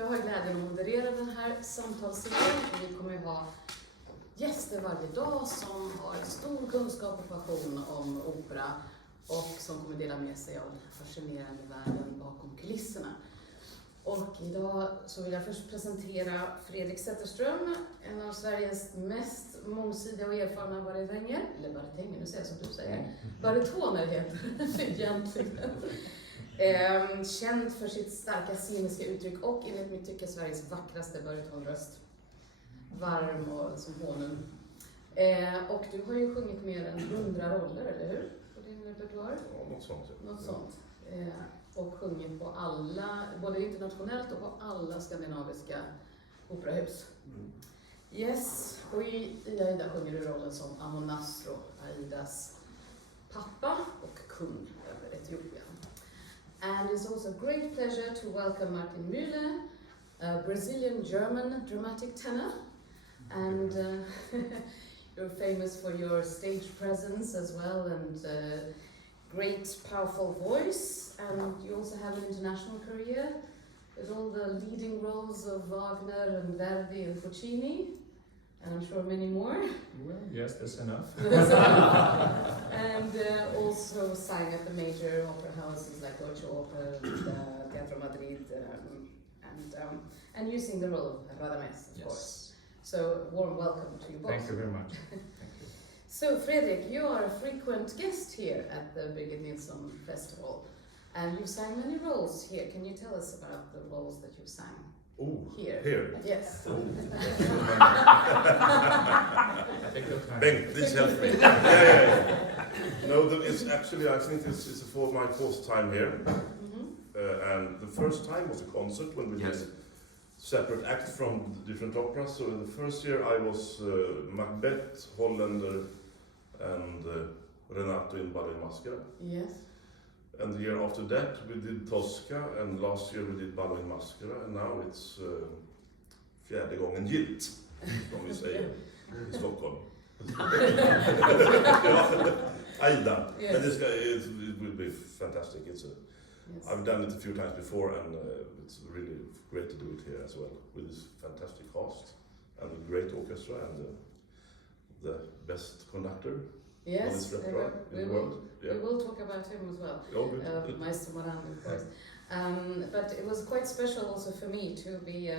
Jag har glädjen att moderera den här samtalsserien. Vi kommer att ha gäster varje dag som har stor kunskap och passion om opera och som kommer dela med sig av den fascinerande världen bakom kulisserna. Och idag så vill jag först presentera Fredrik Zetterström, en av Sveriges mest mångsidiga och erfarna barytänger. Eller barytänger, nu säger jag som du säger. Barytoner heter det egentligen. Känd för sitt starka sceniska uttryck och enligt mitt tycke Sveriges vackraste barytonröst. Varm och som honung. Och du har ju sjungit mer än 100 roller, eller hur? På din repertoar? Ja, något sånt. Något sånt. Och sjungit på alla, både internationellt och på alla skandinaviska operahus. Yes, och i Aida sjunger du rollen som Amonastro, Aidas pappa och kung över Etiopien. And it's also a great pleasure to welcome Martin Muehle, a Brazilian-German dramatic tenor. And you're famous for your stage presence as well and great powerful voice. And you also have an international career with all the leading roles of Wagner and Verdi and Puccini. And I'm sure many more. Well, yes, that's enough. And also sang at the major opera houses like Deutsche Oper and Teatro Madrid, and using the role of Radames, of course. So, warm welcome to you both. Thank you very much. Thank you. So, Fredrik, you are a frequent guest here at the Birgit Nilsson Festival, and you've sang many roles here. Can you tell us about the roles that you've sang? Oh, Here. Yes. Oh. Take your time. Bengt, please help me. Yeah. No, it's actually, I think it's my fourth time here. And the first time was a concert when we did separate acts from the different operas. So the first year I was Macbeth, Holländer, and Renato in Ballet Maskera. Yes. And the year after that we did Tosca, and last year we did Ballet Maskera, and now it's fjärde gången gillt, som vi säger i Stockholm. Aida. Yes. And it will be fantastic. I've done it a few times before, and it's really great to do it here as well, with this fantastic cast, and a great orchestra, and the best conductor. Yes, we will talk about him as well. Oh, good. Maestro Moran, of course. But it was quite special also for me to be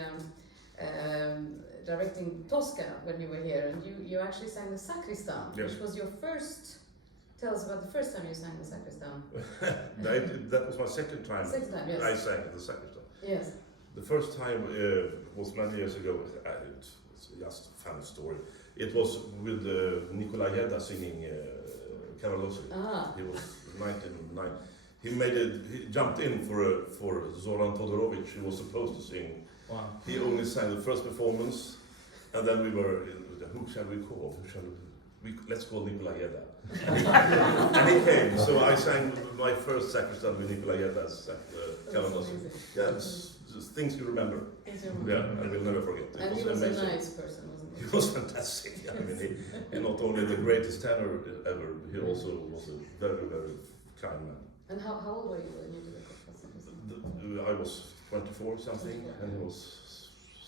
directing Tosca when you were here, and you actually sang the Sacristan, which was your first. Tell us about the first time you sang the Sacristan. That was my second time. Second time, yes. I sang the Sacristan. Yes. The first time was many years ago. It's just a funny story. It was with Nicola Jedda singing Cavallosi. He was 1909. He jumped in for Zoran Todorovic, who was supposed to sing. Wow. He only sang the first performance, and then we were, who shall we call? Let's call Nicola Jedda. And he came, so I sang my first Sacristan with Nicola Jedda's Cavallosi. Yeah, it's just things you remember. Yeah, I will never forget. And he was amazing. A nice person, wasn't he? He was fantastic. I mean, he not only the greatest tenor ever, he also was a very, very kind man. And how old were you when you did the I was 24 something, and he was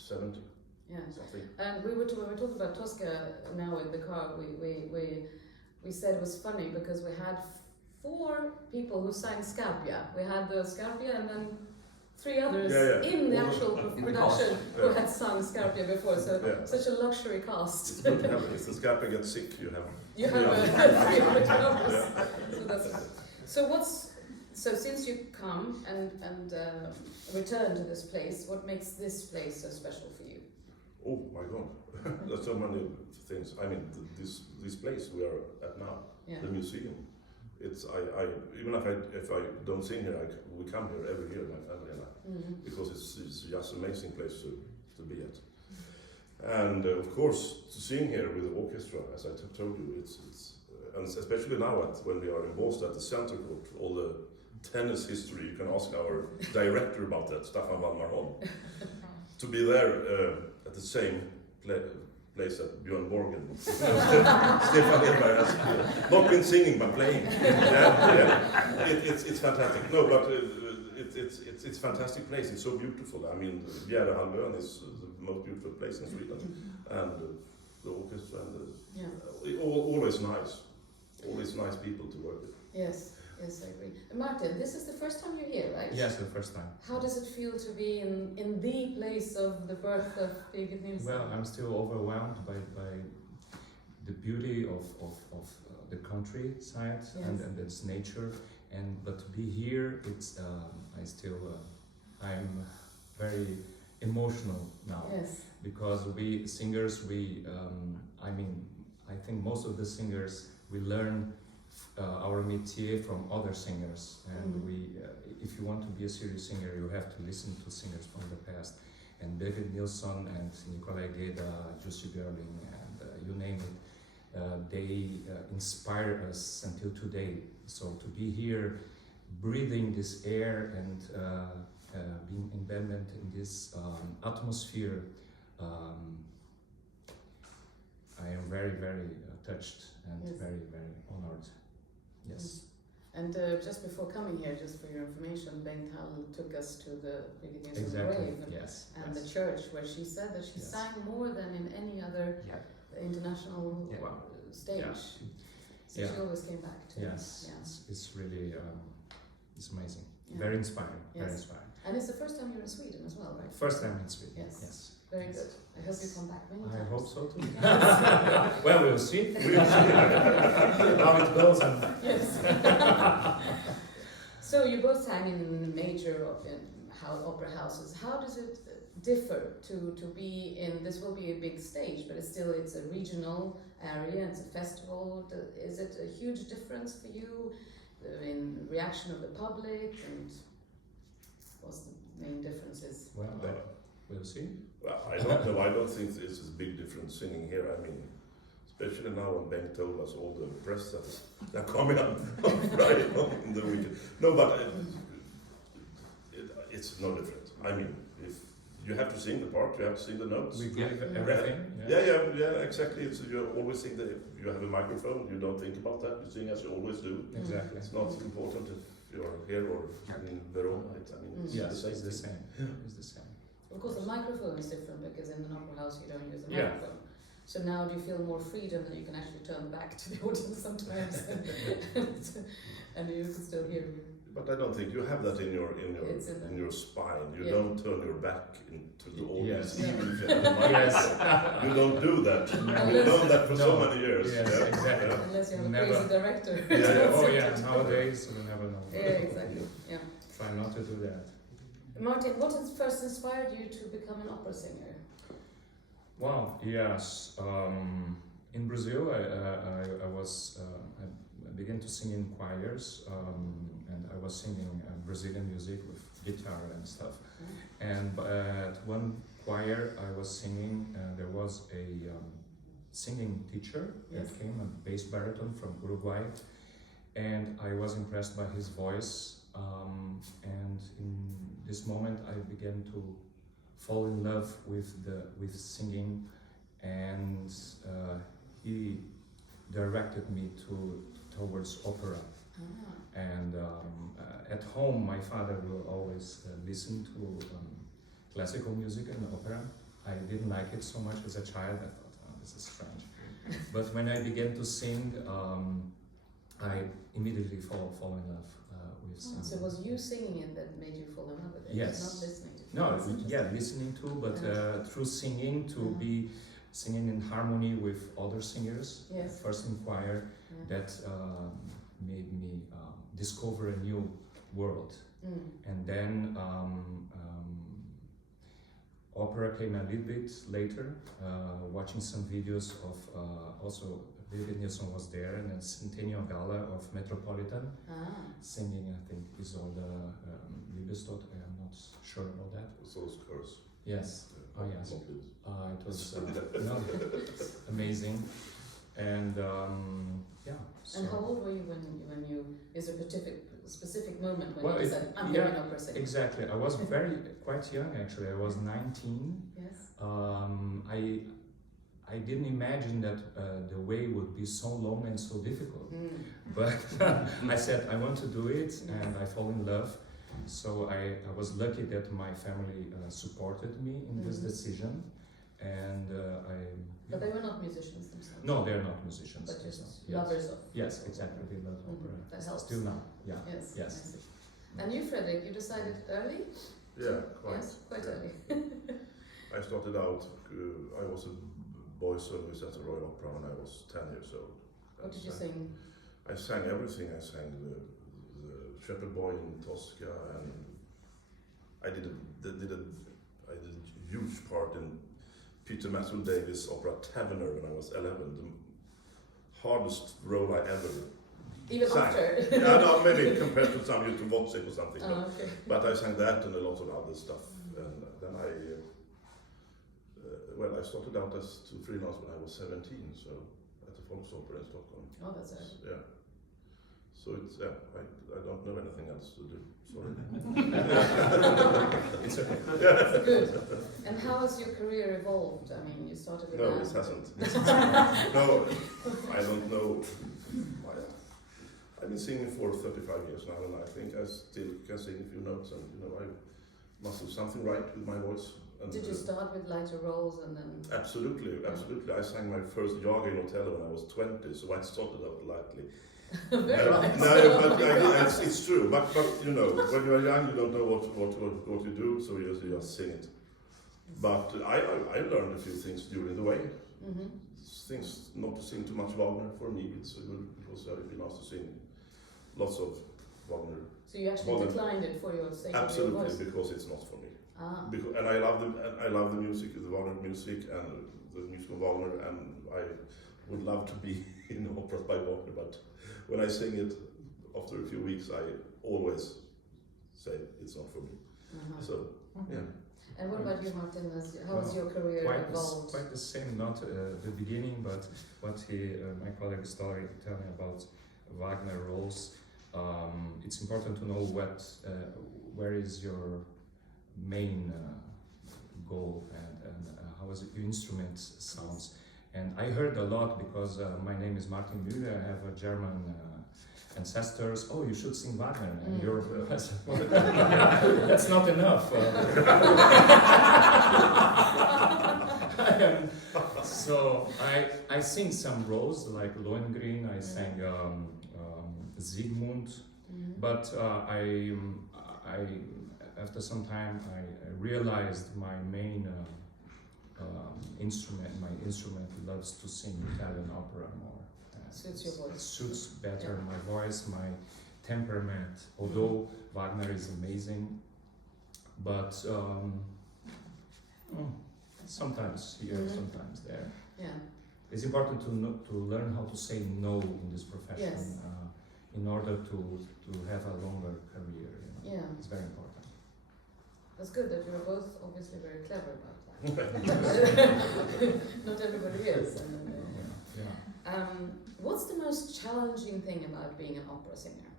70. Yeah. Something. And when we were talking about Tosca now in the car, we said it was funny because we had 4 people who sang Scarpia. We had the Scarpia and then 3 others in the actual production who had sung Scarpia before. So such a luxury cast. If the Scarpia gets sick, you have 300 others. So since you come and return to this place, what makes this place so special for you? Oh my God, there's so many things. I mean, this place we are at now, the museum. It's even if I don't sing here, we come here every year, my family and I, because it's just an amazing place to be at. And of course, to sing here with the orchestra, as I told you, it's and especially now when we are involved at the center court, all the tennis history, you can ask our director about that, Staffan Wallmarholm. To be there at the same place at Björn Borgen. Stefan Edberg has not been singing but playing. It's fantastic. No, but it's fantastic place. It's so beautiful. I mean, Bjärehalvön is the most beautiful place in Sweden, and the orchestra and always nice. Always nice people to work with. Yes, I agree. Martin, this is the first time you're here, right? Yes, the first time. How does it feel to be in the place of the birth of Birgit Nilsson? Well, I'm still overwhelmed by the beauty of the countryside and its nature, but to be here, it's I'm very emotional now. Yes. Because we singers, I think most of the singers, we learn our métier from other singers, and if you want to be a serious singer, you have to listen to singers from the past. And Birgit Nilsson and Nikolai Geda, Jussi Björling, and you name it, they inspire us until today. So to be here, breathing this air and being embedded in this atmosphere, I am very, very touched and very, very honored. Yes. And just before coming here, just for your information, Bengt Hall took us to the Birgit Nilsson grave and the church where she said that she sang more than in any other international stage. So she always came back to It's really it's amazing. Very inspiring. Very inspiring. And it's the first time you're in Sweden as well, right? First time in Sweden. Yes. Very good. I hope you come back many times. I hope so too. Well, we'll see. How it goes. So you both sang in major opera houses. How does it differ to be in? This will be a big stage, but it's a regional area. It's a festival. Is it a huge difference for you in reaction of the public, and what's the main differences? Well, we'll see. Well, I don't know. I don't think it's a big difference singing here. I mean, especially now when Bengt told us all the press that are coming on Friday in the weekend. No, but it's no different. I mean, if you have to sing the part, you have to sing the notes. We give everything. Yeah, exactly. You always sing you have a microphone. You don't think about that. You sing as you always do. Exactly. It's not important if you're here or in Verona. It's the same. It's the same. Of course, the microphone is different because in an opera house you don't use a microphone. So now do you feel more freedom that you can actually turn back to the audience sometimes and you can still hear you? But I don't think you have that in your spine. You don't turn your back into the audience even if you have a microphone. You don't do that. You've done that for so many years. Yes, exactly. Unless you have a crazy director. Nowadays we never know. Yeah, exactly. Yeah. Try not to do that. Martin, what has first inspired you to become an opera singer? Wow, yes. In Brazil, I began to sing in choirs, and I was singing Brazilian music with guitar and stuff. And at one choir I was singing, there was a singing teacher that came, a bass baryton from Uruguay, and I was impressed by his voice. And in this moment I began to fall in love with singing, and he directed me towards opera. And at home my father will always listen to classical music and opera. I didn't like it so much as a child. I thought, oh, this is strange. But when I began to sing, I immediately fall in love. So it was you singing it that made you fall in love with it? Yes. Not listening to it? No, listening to, but through singing, to be singing in harmony with other singers, first in choir, that made me discover a new world. And then opera came a little bit later, watching some videos of also Birgit Nilsson was there, and then Centennial Gala of Metropolitan, singing, I think, Isolde Liebestot. I'm not sure about that. Those chorus. Yes. Oh yes. It was amazing, and So and how old were you when you? Is there a specific moment when you said, "I'm going opera singer"? Exactly. I was quite young actually. I was 19. Yes. I didn't imagine that the way would be so long and so difficult. But I said I want to do it, and I fall in love. So I was lucky that my family supported me in this decision, and But they were not musicians themselves. No, they're not musicians. But just Yes. lovers of. Yes, exactly. They love opera. That helps. Still now. Yeah. Yes. Yes. I see. And you, Fredrik, you decided early? Yeah, quite. Yes, quite yeah. early. I started out, I was a boy soloist at the Royal Opera when I was 10 years old. What did you sing? I sang everything. I sang the Shepherd Boy in Tosca, and I did a huge part in Peter Matthew Davis' opera Taverner when I was 11. The hardest role I ever Even sang. after? Yeah, no, maybe compared to some to Wozzeck or something. Oh, okay. But I sang that and a lot of other stuff. And then I started out as to freelance when I was 17, so at the Folksopera in Stockholm. Oh, that's it. Yeah. So it's, I don't know anything else to do, sorry. It's okay. That's good. And how has your career evolved? I mean, you started with No, that. it hasn't. No, I don't know. I've been singing for 35 years now, and I think I still can sing a few notes, and I must have something right with my voice. And, Did you start with lighter roles and then? Absolutely. I sang my first Jaga in Othello when I was 20, so I started out lightly. Very light. No, but it's true. But when you are young, you don't know what you do, so you just sing it. But I learned a few things during the way. Mm-hmm. Things not to sing too much Wagner for me. It's good because it'd be nice to sing lots of Wagner. So you actually declined it for your sake? Absolutely, because it's not for me. Ah. And I love the music, the Wagner music, and the music of Wagner, and I would love to be in operas by Wagner, but when I sing it, after a few weeks, I always say it's not for me. Uh-huh. So, yeah. And what about you, Martin? How has your career evolved? Quite the same, not the beginning, but what my colleague started telling me about Wagner roles. It's important to know where is your main goal and how is your instrument sounds. And I heard a lot because my name is Martin Muehle. I have a German ancestors. Oh, you should sing Wagner, and you're. That's not enough. So I sing some roles like Lohengrin. I sang Siegmund, but I after some time I realized my main instrument loves to sing Italian opera more. Suits your voice. It suits better my voice, my temperament. Although Wagner is amazing, but sometimes here, sometimes there. Yeah. It's important to learn how to say no in this profession. Yes. In order to have a longer career. Yeah. It's very important. That's good that you're both obviously very clever about that. Not everybody is. What's the most challenging thing about being an opera singer?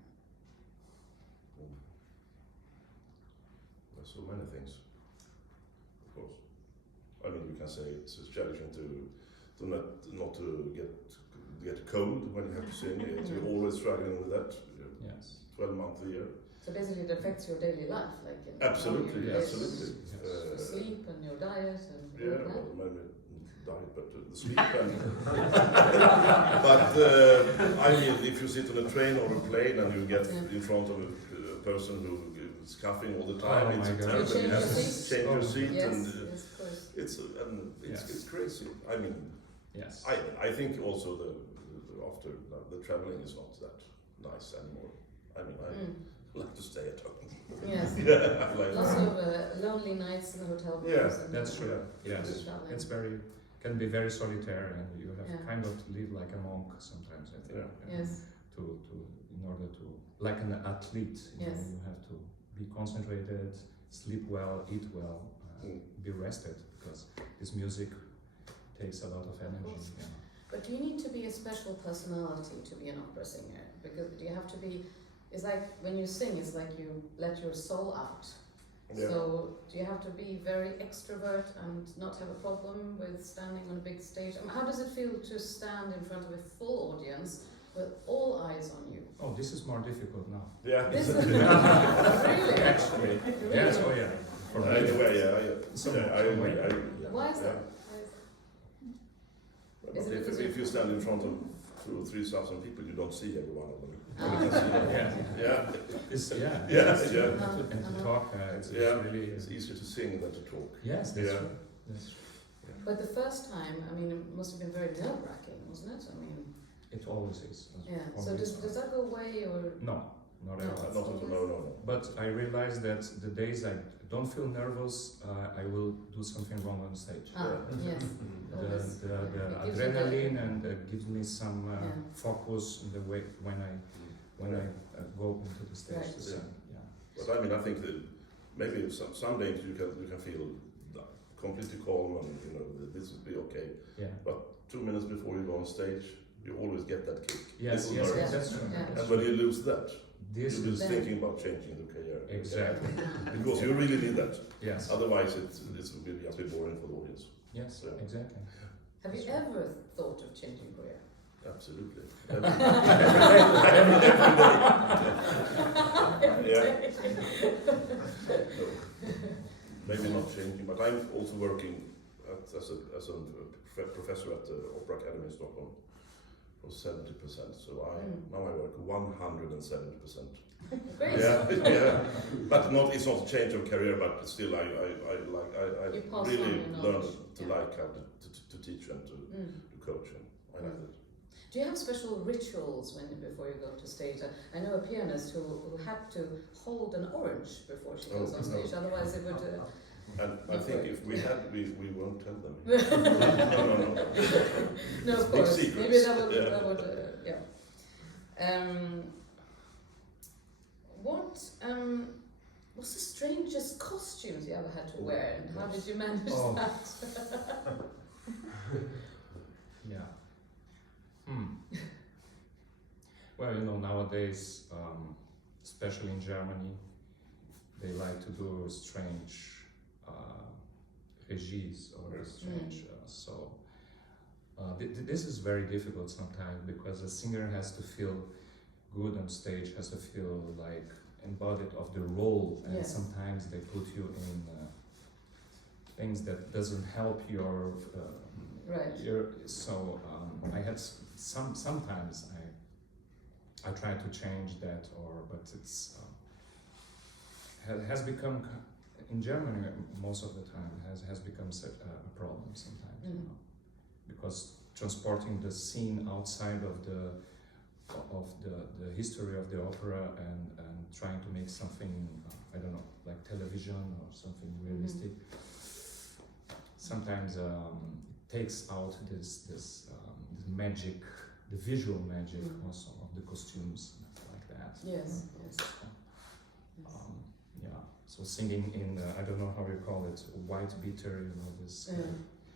There's so many things, of course. I mean, you can say it's challenging to not to get cold when you have to sing. You're always struggling with that. Yes. 12 months a year. So basically, it affects your daily life, like absolutely. Your sleep and your diet and well, maybe diet, but the sleep and. But I mean, if you sit on a train or a plane and you get in front of a person who is coughing all the time, it's terrible. You have to change your seat, and it's crazy. I mean, yes. I think also after the traveling is not that nice anymore. I mean, I like to stay at home. Yes. Lots of lonely nights in the hotel rooms. Yeah, that's true. Yes, it's can be very solitary, and you have kind of to live like a monk sometimes. I think. Yes. In order to, like an athlete, you have to be concentrated, sleep well, eat well, be rested, because this music takes a lot of energy. Yeah. But do you need to be a special personality to be an opera singer? Because do you have to be? It's like when you sing, it's like you let your soul out. Yeah. So do you have to be very extrovert and not have a problem with standing on a big stage? I mean, how does it feel to stand in front of a full audience with all eyes on you. Oh, this is more difficult now. Yeah. This is really? Actually, yes, oh yeah. For me, Anyway, I agree. Why is that? But Is it because if you stand in front of 2,000 or 3,000 people, you don't see every one of them. Ah. You can see them. Yeah. Yeah. And to talk, it's really. It's easier to sing than to talk. Yes, that's true. That's true. But the first time, I mean, it must have been very nerve-wracking, wasn't it? I mean, It always is. yeah. So does that go away or? No, not at all. No. But I realize that the days I don't feel nervous, I will do something wrong on stage. Yes. The It gives you adrenaline and gives me some focus in the way when I go into the stage. Right. To sing. But I mean, I think that maybe some days you can feel completely calm and this will be okay. Yeah. But 2 minutes before you go on stage, you always get that kick. Yes, that's true. Yeah. And when you lose that, you lose Then- thinking about changing the career. Exactly. Because you really need that. Yes. Otherwise, it will be just be boring for the audience. Yes. Yeah. Exactly. Have you ever thought of changing career? Absolutely. Every Yeah. day. No. Maybe not changing, but I'm also working as a professor at the Opera Academy in Stockholm for 70%. So now I work 170%. Great. Yeah. But it's not a change of career, but still I You pass really on your learned knowledge. to like how to teach and to coach, and I like it. Do you have special rituals before you go to stage? I know a pianist who had to hold an orange before she goes on stage, otherwise it would. And I think if we had, we won't tell them. No. No, of Big course. secrets. Maybe that would yeah. What's the strangest costumes you ever had to wear, and how did you manage that? Yeah. Well, nowadays, especially in Germany, they like to do strange regies or strange. This is very difficult sometimes because a singer has to feel good on stage, has to feel like embodied of the role, and sometimes they put you in things that doesn't help your. Right. I had sometimes I try to change that, but it's has become in Germany most of the time has become a problem sometimes, because transporting the scene outside of the history of the opera and trying to make something I don't know, like television or something realistic, sometimes takes out this magic, the visual magic also of the costumes like that. Yes. So singing in I don't know how you call it, white beater, this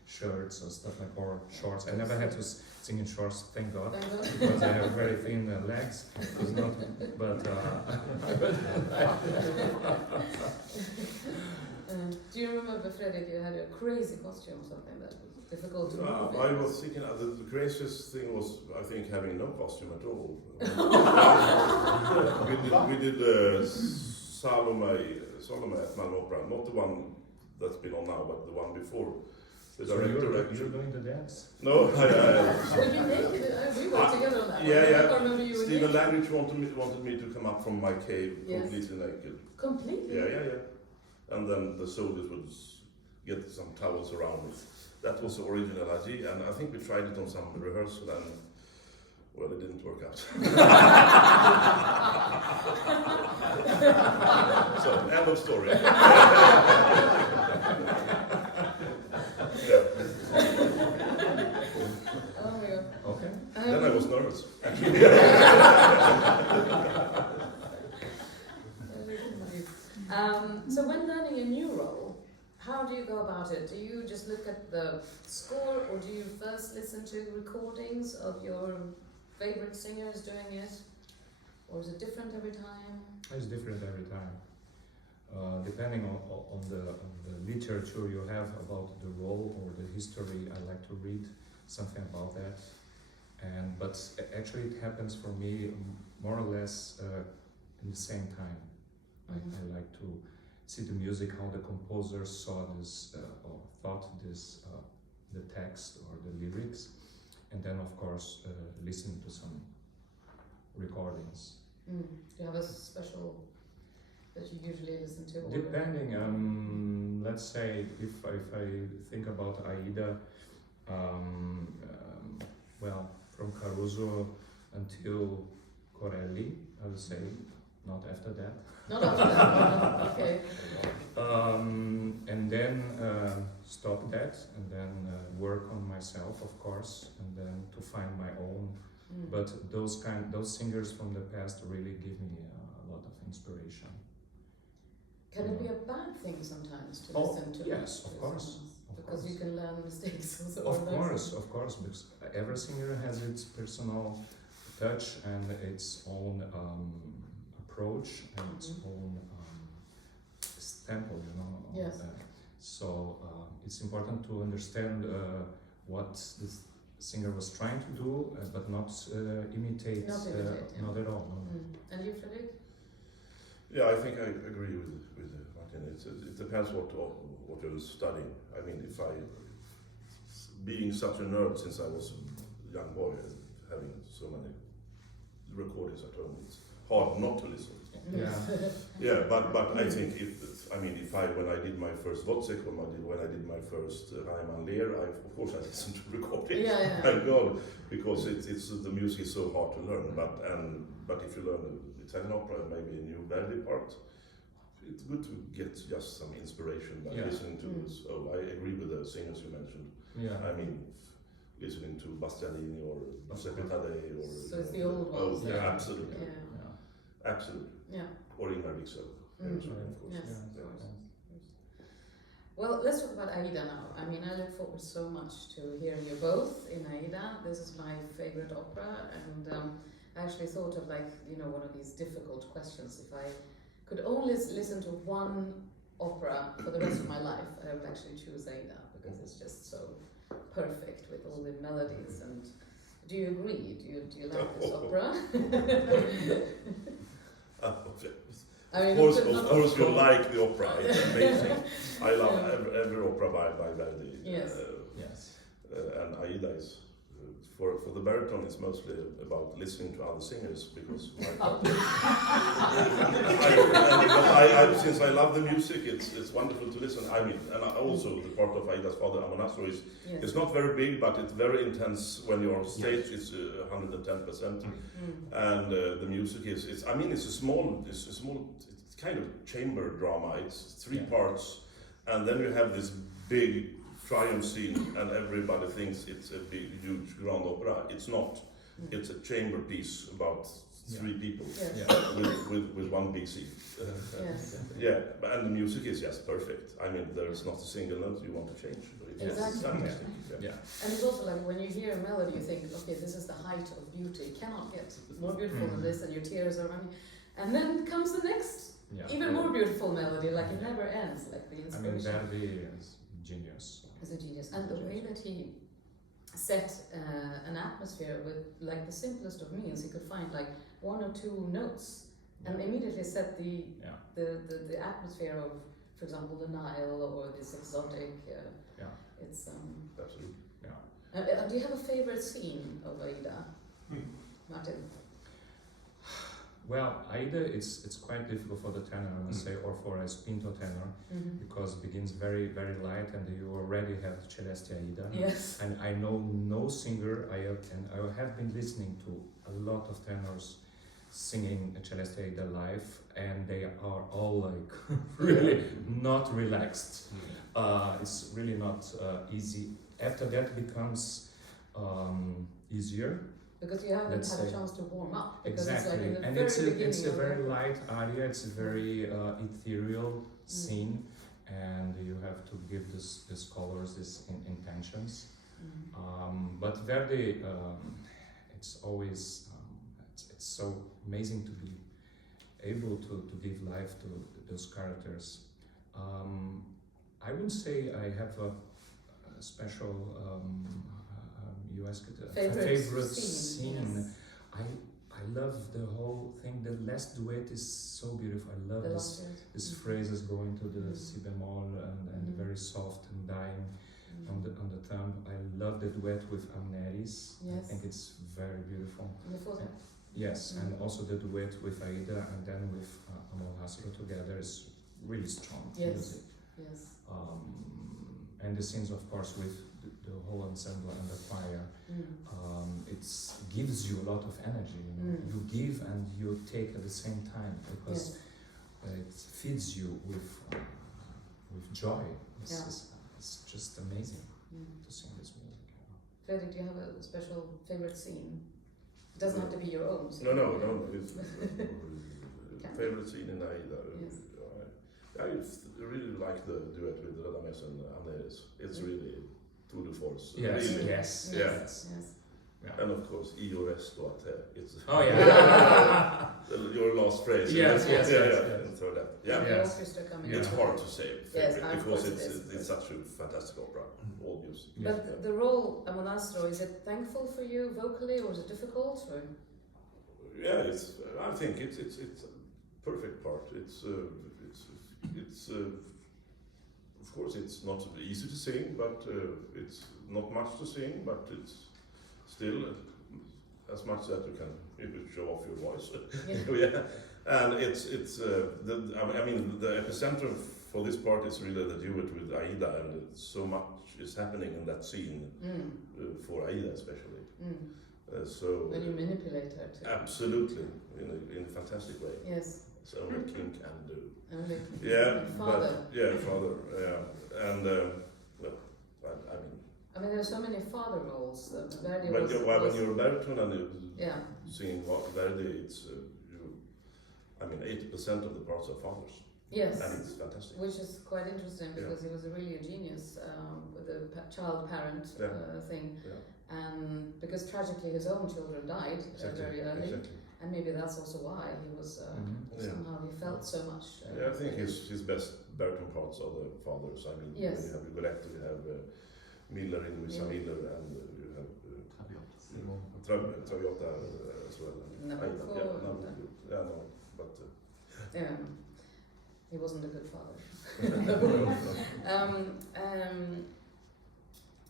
shirts or stuff like, or shorts. I never had to sing in shorts, thank God, because I have very thin legs. It's not, but. Do you remember, Fredrik, you had a crazy costume or something that was difficult to move in? I was thinking the craziest thing was, I think, having no costume at all. we did Salome at Malmö Opera, not the one that's been on now, but the one before. The director you're doing the dance? No, Were you naked? We were together on that one. I can't remember you were Stephen naked. Langridge wanted me to come up from my cave completely naked. Completely? Yeah. And then the soldiers would get some towels around me. That was the original idea, and I think we tried it on some rehearsal, and well, it didn't work out. So, end of story. Oh my God. Okay. Then I was nervous, actually. So when learning a new role, how do you go about it? Do you just look at the score, or do you first listen to recordings of your favorite singers doing it? Or is it different every time? It's different every time. Depending on the literature you have about the role or the history, I like to read something about that. But actually it happens for me more or less in the same time. I like to see the music, how the composer saw this or thought this, the text or the lyrics, and then of course listen to some recordings. Do you have a special that you usually listen to? Or Depending, let's say if I think about Aida, well, from Caruso until Corelli, I would say, not after that. Not after that, okay. And then stop that, and then work on myself, of course, and then to find my own. But those singers from the past really give me a lot of inspiration. Can it be a bad thing sometimes to listen to? Yes, of course. Because you can learn mistakes also. Of course, because every singer has its personal touch and its own approach and its own stamp, you know. Yes. So it's important to understand what this singer was trying to do, but not imitate. Not at all. No. And you, Fredrik? Yeah, I think I agree with Martin. It depends what you're studying. I mean, if I, being such a nerd since I was a young boy, having so many recordings at home, it's hard not to listen. Yeah. Yeah, but I think when I did my first Wozzeck, when I did my first Reimann Lehr, of course I listened to recordings. Yeah. Thank God, because it's the music is so hard to learn. But if you learn Italian opera, maybe a new Verdi part, it's good to get just some inspiration by listening to this. Oh, I agree with the singers you mentioned. Yeah. I mean, listening to Bastianini or Giuseppe Taddei or. So it's the old ones. Oh, yeah, absolutely. Yeah. Absolutely. Yeah. Or Ingmar Wixell. Of course. Yes. Well, let's talk about Aida now. I mean, I look forward so much to hearing you both in Aida. This is my favorite opera, and I actually thought of one of these difficult questions. If I could only listen to one opera for the rest of my life, I would actually choose Aida, because it's just so perfect with all the melodies. And do you agree? Do you like this opera? I mean, of course, you like the opera. It's amazing. I love every opera by Verdi. Yes. And Aida is for the baryton. It's mostly about listening to other singers, because since I love the music, it's wonderful to listen. I mean, and also the part of Aida's father Ammanasso is it's not very big, but it's very intense when you're on stage. It's 110%, and the music is it's a small kind of chamber drama. It's three parts, and then you have this big triumph scene, and everybody thinks it's a big, huge grand opera. It's not. It's a chamber piece about three people with one big scene. Yeah, and the music is just perfect. I mean, there is not a single note you want to change. Exactly. Fantastic. Yeah. And it's also like when you hear a melody, you think, okay, this is the height of beauty. It cannot get more beautiful than this, and your tears are running. And then comes the next, even more beautiful melody, like it never ends, like the inspiration. I mean, Verdi is genius. Is a genius. And the way that he set an atmosphere with like the simplest of means, he could find like one or two notes and immediately set the atmosphere of, for example, the Nile or this exotic. It's absolutely. Do you have a favorite scene of Aida, Martin? Well, Aida, it's quite difficult for the tenor, I must say, or for a spinto tenor, because it begins very, very light, and you already have Celeste Aida. Yes. And I know no singer, I have been listening to a lot of tenors singing Celeste Aida live, and they are all like really not relaxed. It's really not easy. After that becomes easier. Because you haven't had a chance to warm up. Exactly, it's like and it's a very light aria. It's a very ethereal scene, and you have to give this colors, these intentions. But Verdi, it's always it's so amazing to be able to give life to those characters. I wouldn't say I have a special you asked favorite scene. Yes. I love the whole thing. The last duet is so beautiful. I love this phrases going to the si bemol and very soft and dying on the thumb. I love the duet with Amneris. I think it's very beautiful. Yes, and also the duet with Aida and then with Amol together is really strong music. Yes. And the scenes, of course, with the whole ensemble and the choir, it gives you a lot of energy. You know? You give and you take at the same time because it feeds you with joy. It's just amazing to sing this music. Fredrik, do you have a special favorite scene? It doesn't have to be your own. No. It's favorite scene in Aida. Yes. I really like the duet with Radames and Amneris. It's really tour de force. Yes, really. yes. Yeah. And of course, io resto a te. It's your last phrase. Yes. So that. Yeah. The orchestra coming It's in. hard to say because it's it's such a fantastic opera. All music. But the role Amonastro, is it thankful for you vocally, or is it difficult? Or? Yeah, I think it's a perfect part. It's of course it's not easy to sing, but it's not much to sing, but it's still as much that you can show off your voice. And the epicenter for this part is really the duet with Aida, and so much is happening in that scene for Aida especially. So when you manipulate her too. Absolutely, in a fantastic way. Yes. It's only king can do. Father. Father. And I mean, there's so many father roles. Verdi when was you're baritone and yeah. singing Verdi, it's 80% of the parts are fathers. Yes. And it's fantastic. Which is quite interesting because he was really a genius with the child-parent thing. Yeah. And because tragically his own children died very early. Exactly. And maybe that's also why he was somehow he felt so much. I think his best baritone parts are the fathers. I mean, you have Rigoletto, you have Miller in Luisa Miller, and you have Traviata as well. He wasn't a good father.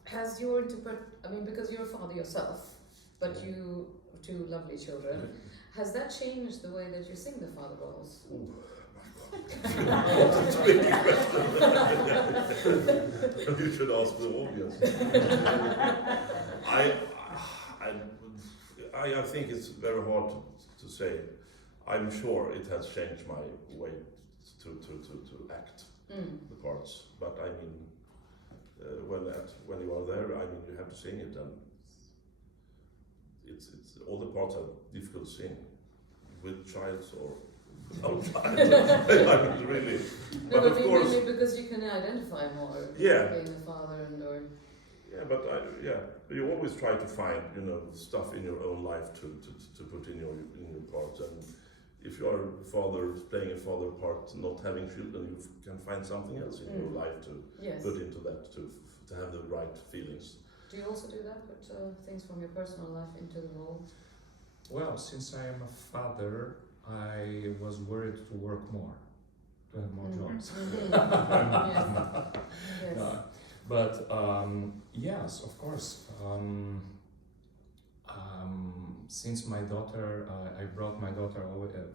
Has your because you're a father yourself, but you have two lovely children, has that changed the way that you sing the father roles? Oh my God. It's a big question. You should ask the audience. I think it's very hard to say. I'm sure it has changed my way to act the parts, but I mean, when you are there, I mean, you have to sing it, and it's all the parts are difficult to sing with child or without child. I mean, really. No, but of course, maybe because you can identify more. Yeah. Being a father and or. Yeah, but you always try to find stuff in your own life to put in your parts, and if you are a father playing a father part, not having children, you can find something else in your life to put into that to have the right feelings. Do you also do that? Put things from your personal life into the role? Well, since I am a father, I was worried to work more, to have more jobs. Yes. But yes, of course. Since my daughter, I brought my daughter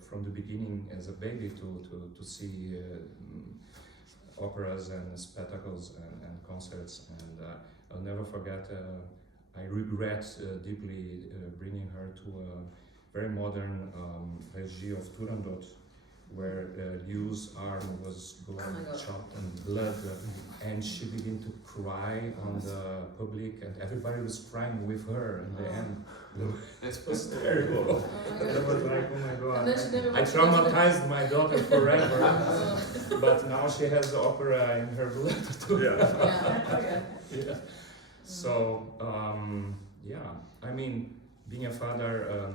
from the beginning as a baby to see operas and spectacles and concerts, and I'll never forget. I regret deeply bringing her to a very modern regie of Turandot, where Liu's arm was going chopped and blood, and she began to cry on the public, and everybody was crying with her in the end. It was terrible. I was like, oh my God. I traumatized my daughter forever, but now she has the opera in her blood too. So, I mean, being a father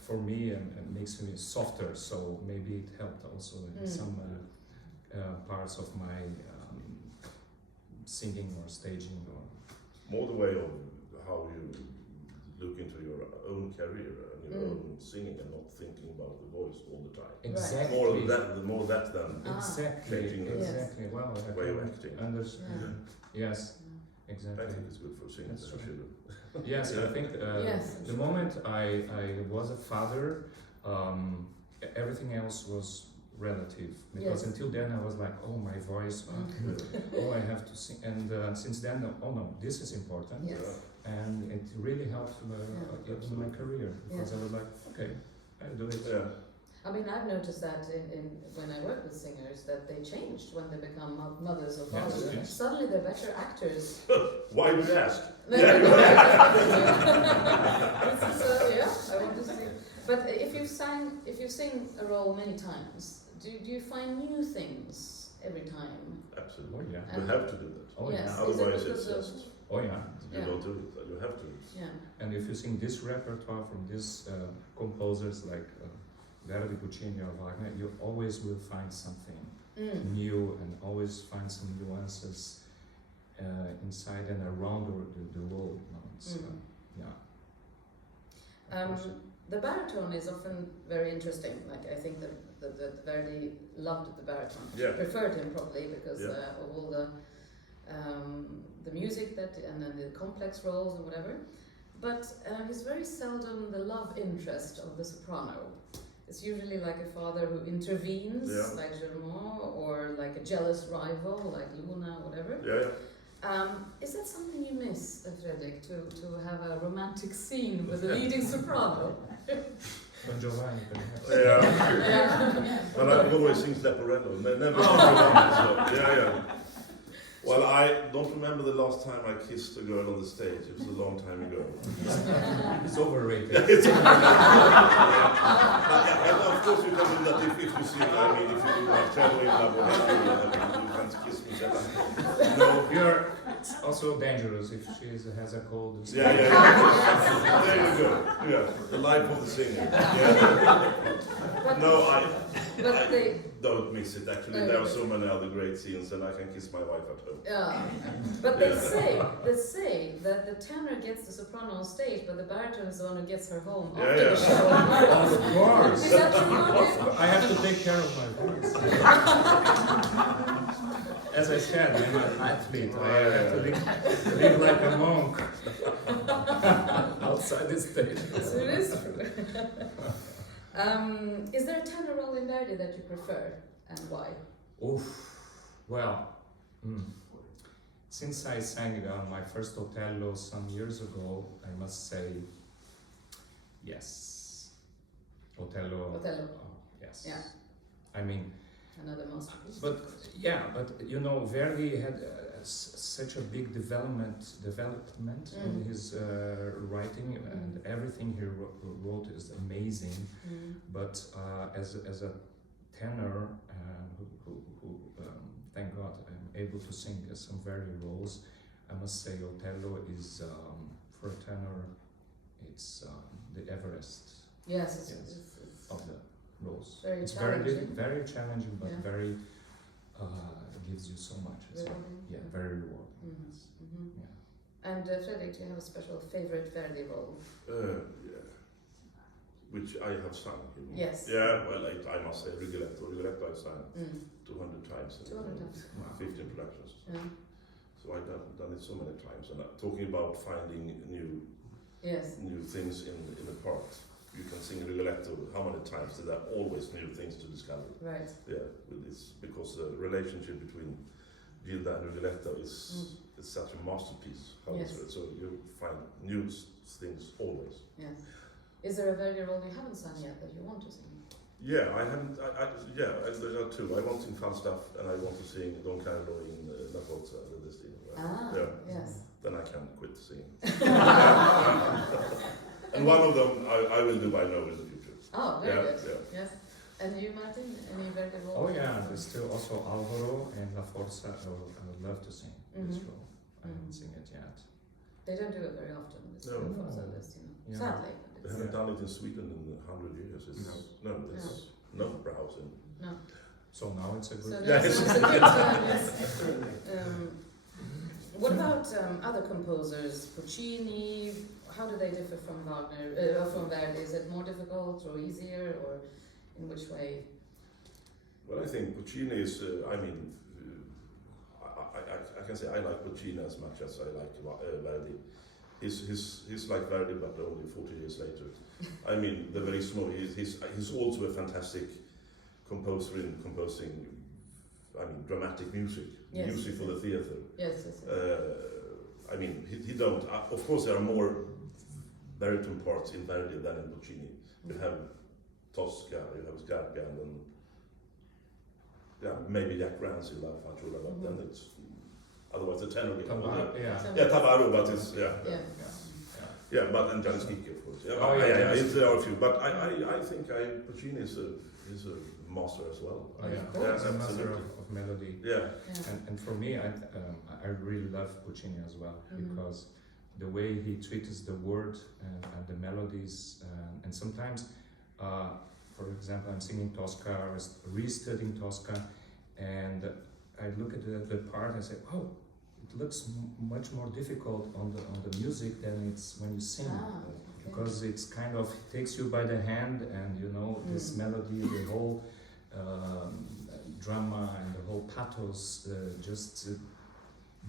for me makes me softer, so maybe it helped also in some parts of my singing or staging. More the way of how you look into your own career and your own singing and not thinking about the voice all the time. Exactly. More that than changing Exactly. Well, way of acting. Understand. Yes. Exactly. I think it's good for singing. That's true. Yes, I think the moment I was a father, everything else was relative. Because until then I was like, oh, my voice, oh, I have to sing. And since then, oh no, this is important. Yes. And it really helped in my career. Because I was like, okay, I'll do it. Yeah. I mean, I've noticed that in when I work with singers, that they changed when they become mothers or fathers. Yes. Suddenly they're better actors. Why do you ask? I want to see. But if you sing a role many times, do you find new things every time? Absolutely. Oh, yeah. You have to do that. Oh, Yes. yeah. Otherwise it's just, Oh, yeah. you don't do it. You have to. Yeah. And if you sing this repertoire from these composers like Verdi, Puccini or Wagner, you always will find something new and always find some nuances inside and around the role. The baryton is often very interesting. Like I think that Verdi loved the baryton. Preferred him probably because of all the music and then the complex roles and whatever. But he's very seldom the love interest of the soprano. It's usually like a father who intervenes, like Germain, or like a jealous rival, like Luna, whatever. Is that something you miss, Fredrik, to have a romantic scene with a leading soprano? Don Giovanni, perhaps. But I always sing Leporello. Never. Well, I don't remember the last time I kissed a girl on the stage. It was a long time ago. It's overrated. And of course you can do that if you sing. I mean, if you do like cello in Laboratory, you can kiss me. No, you're also dangerous if she has a cold. There you go. Yeah, the life of the singer. No, I don't miss it. Actually, there are so many other great scenes, and I can kiss my wife at home. But they say that the tenor gets the soprano on stage, but the baritone is the one who gets her home after the show. Of course. Is that true? I have to take care of my voice. As I said, I'm an athlete. I have to live like a monk outside the stage. So it is true. Is there a tenor role in Verdi that you prefer, and why? Well, since I sang my first Otello some years ago, I must say yes. Otello. Yes. Yeah. I mean, another masterpiece. But you know, Verdi had such a big development in his writing, and everything he wrote is amazing. But as a tenor, who thank God I'm able to sing some Verdi roles, I must say Otello is for a tenor, it's the Everest. Yes. Of the roles. It's very challenging, but very gives you so much. Very rewarding. And Fredrik, do you have a special favorite Verdi role? Which I have sung. Yes. Yeah, well, I must say Rigoletto. Rigoletto I sang 200 times. 200 times. 15 productions. So I've done it so many times. And talking about finding new things in a part. You can sing Rigoletto how many times? There are always new things to discover. Right. Yeah, it's because the relationship between Gilda and Rigoletto is such a masterpiece. So you find new things always. Yes. Is there a Verdi role you haven't sung yet that you want to sing? Yeah, I haven't. There are two. I want to sing Falstaff and I want to sing Don Carlo in La Forza del Destino. Yes. Then I can quit singing. And one of them I will do, I know, in the future. Oh, very good. Yes. And you, Martin, any Verdi role? Oh yeah, there's still also Alvaro and La Forza. I would love to sing this role. I haven't seen it yet. They don't do it very often. La Forza del Destino. Sadly. They haven't done it in Sweden in 100 years. It's no operahus in. No. So now it's a good. It's a good time. Yes. What about other composers? Puccini, how do they differ from Wagner, from Verdi? Is it more difficult or easier, or in which way? Well, I think Puccini is, I can say I like Puccini as much as I like Verdi. He's like Verdi, but only 40 years later. I mean, the Verismo, he's also a fantastic composer in composing, dramatic music, Yes. music for the theater. Yes. He don't, of course there are more baryton parts in Verdi than in Puccini. You have Tosca, you have Scarpa, and then, maybe Jack Rance in La Fanciulla, but then it's, otherwise the tenor. Tabarro, but it's, but and Janis Kicki, of course. There are a few, but I think Puccini is a master as well. He's a master of melody. Yeah. And for me, I really love Puccini as well, because the way he treats the word and the melodies, and sometimes, for example, I'm singing Tosca or restudying Tosca, and I look at the part and say, oh, it looks much more difficult on the music than it's when you sing. Because it's kind of takes you by the hand, and this melody, the whole drama and the whole pathos just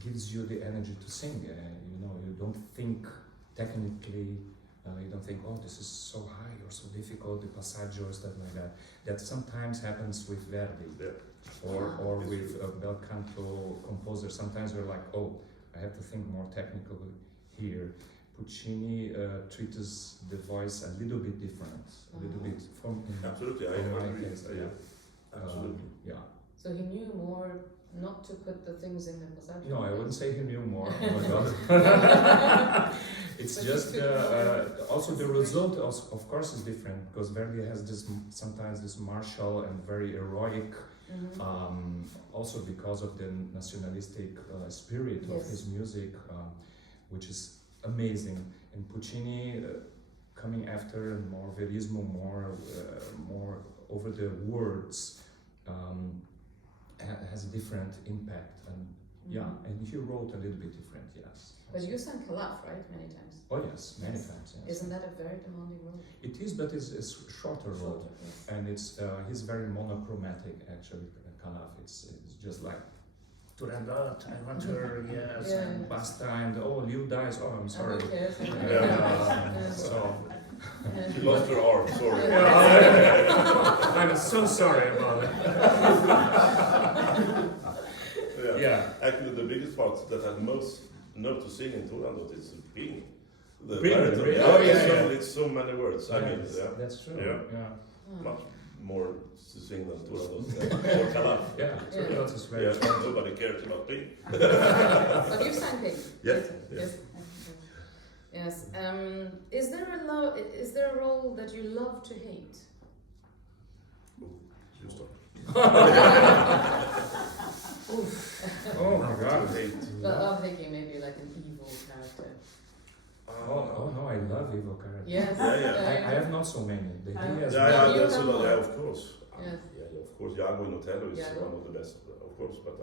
gives you the energy to sing. You don't think technically, you don't think, oh, this is so high or so difficult, the passage or stuff like that. That sometimes happens with Verdi or with a bel canto composer. Sometimes we're like, oh, I have to think more technically here. Puccini treats the voice a little bit different, a little bit from absolutely. I my case. Absolutely. So he knew more not to put the things in the passage. No, I wouldn't say he knew more. Oh my God. It's but just also the result, of course, is different, because Verdi has sometimes this martial and very heroic. Also because of the nationalistic spirit of his music, which is amazing. And Puccini coming after, and more verismo, more over the words, has a different impact. And and he wrote a little bit different, yes. But you sang Calaf, right, many times? Oh yes, many times. Yes. Isn't that a very demanding role? It is, but it's a shorter role, and it's he's very monochromatic actually. Calaf, it's just like Turandot, I want her, yes, and basta, and oh, Liu dies. Oh, I'm sorry. So she lost her arm. Sorry. I'm so sorry about it. Actually, the biggest part that had most note to sing in Turandot is being. The baryton. Really? It's so many words. That's true. Much more to sing than Turandot or Calaf. Turandot is very nobody cares about Ping. But you sang Ping. Yes. Is there a role that you love to hate? You start. Oh my God. Well, I'm thinking maybe like an evil character. Oh no, I love evil characters. Yes. I have not so many. That's a lot. Yeah, of course. Yes. Of course. Iago in Othello is one of the best, of course. But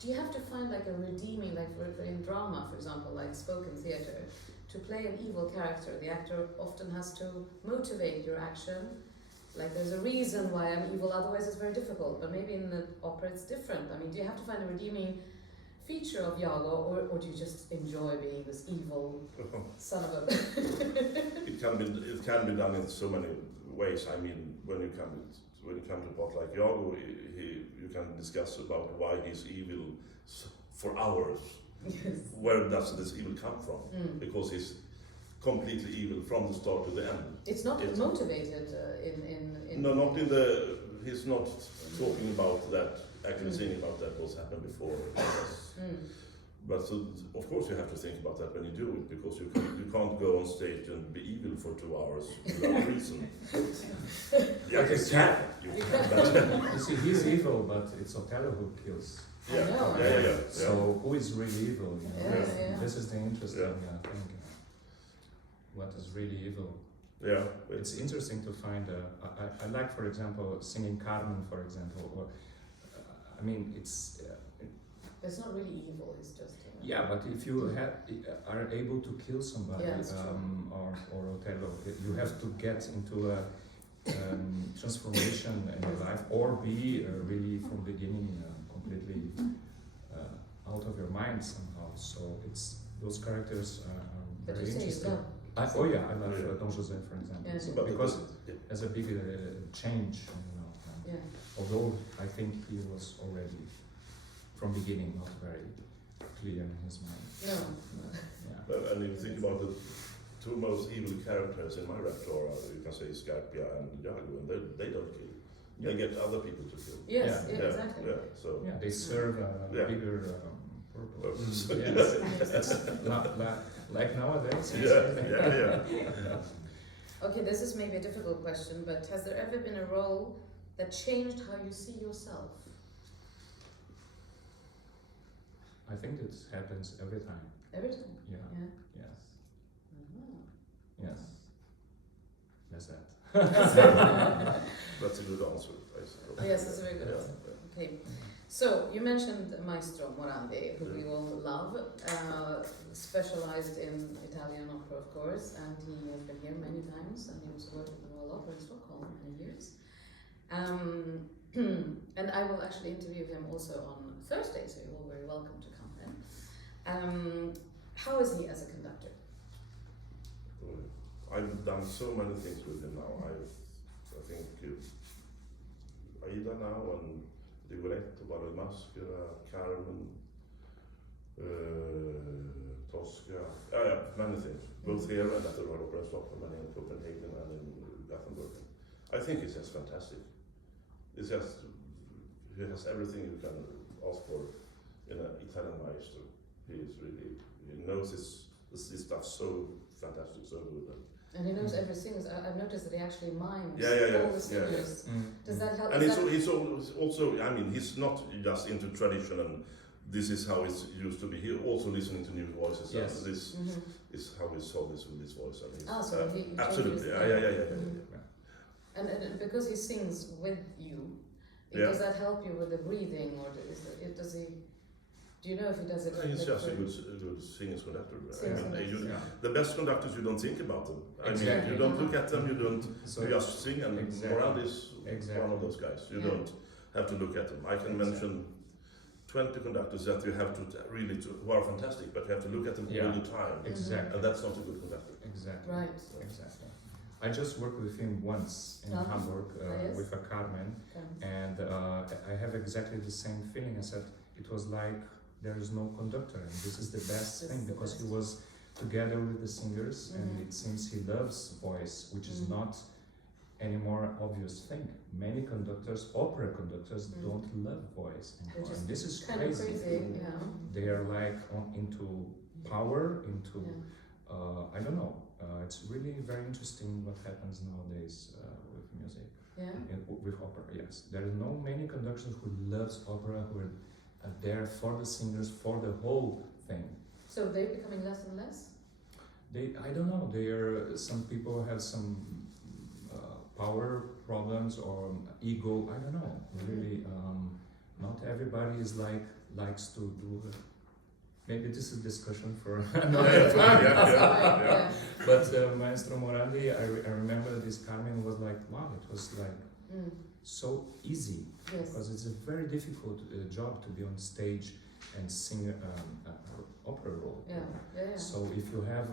do you have to find like a redeeming, like for in drama, for example, like spoken theatre, to play an evil character? The actor often has to motivate your action. Like there's a reason why I'm evil, otherwise it's very difficult. But maybe in the opera it's different. I mean, do you have to find a redeeming feature of Iago, or do you just enjoy being this evil son of a? It can be done in so many ways. I mean, when you come to a part like Iago, you can discuss about why he's evil for hours. Yes. Where does this evil come from? Because he's completely evil from the start to the end. It's not motivated in. No, not in the. He's not talking about that. Actually, saying about that what's happened before. But so, of course, you have to think about that when you do it, because you can't go on stage and be evil for 2 hours without reason. You can. You see, he's evil, but it's Othello who kills. So who is really evil? This is the interesting thing. What is really evil? It's interesting to find. I like, for example, singing Carmen, for example. Or, I mean, it's It's not really evil. It's just. Yeah, but if you are able to kill somebody, or Othello, you have to get into a transformation in your life, or be really from beginning completely out of your mind somehow. So it's those characters are very interesting. I love Don José, for example, because there's a big change, although I think he was already from beginning not very clear in his mind. No. Yeah. And if you think about the two most evil characters in my repertoire, you can say Scarpia and Iago, and they don't kill. They get other people to kill. Yes, exactly. Yeah, so they serve a bigger purpose. Yes. Like nowadays. Okay, this is maybe a difficult question, but has there ever been a role that changed how you see yourself? I think it happens every time. Every time? Yeah. Yes. Yes. That's that. That's a good answer, I suppose. Yes, that's a very good answer. Okay. So, you mentioned Maestro Morandi, who we all love, specialized in Italian opera, of course, and he has been here many times, and he also worked at the Royal Opera in Stockholm many years. And I will actually interview him also on Thursday, so you're all very welcome to come then. How is he as a conductor? I've done so many things with him now. I think Aida now, and Rigoletto, Ballet Maschera, Carmen, Tosca, many things. Both here and at the Royal Opera in Stockholm and in Copenhagen and in Gothenburg. I think it's just fantastic. It's just, he has everything you can ask for in an Italian maestro. He knows his stuff so fantastic, so good. And he knows every singer. I've noticed that he actually mimes all the singers. Does that help? And he's also, I mean, he's not just into tradition and this is how it's used to be. He's also listening to new voices. Yes. And this is how we saw this with this voice. And so he absolutely, And because he sings with you, does that help you with the breathing, or does he? Do you know if he does it? He's just a good singing conductor. The best conductors, you don't think about them. I mean, you don't look at them. You don't. You just sing, and Morandi is one of those guys. You don't have to look at them. I can mention 20 conductors that you have to really who are fantastic, but you have to look at them all the time. Exactly. And that's not a good conductor. Exactly. Right. Exactly. I just worked with him once in Hamburg with a Carmen, and I have exactly the same feeling. I said it was like there is no conductor, and this is the best thing because he was together with the singers, and it seems he loves voice, which is not any more obvious thing. Many conductors, opera conductors, don't love voice anymore, and this is crazy. They are like into power, into I don't know. It's really very interesting what happens nowadays with music. With opera, yes. There are no many conductors who loves opera, who are there for the singers, for the whole thing. So they're becoming less and less? I don't know. Some people have some power problems or ego. I don't know. Really, not everybody is likes to do. Maybe this is a discussion for another time. But Maestro Morandi, I remember this Carmen was like, wow, it was like so easy. Because it's a very difficult job to be on stage and sing opera role. So if you have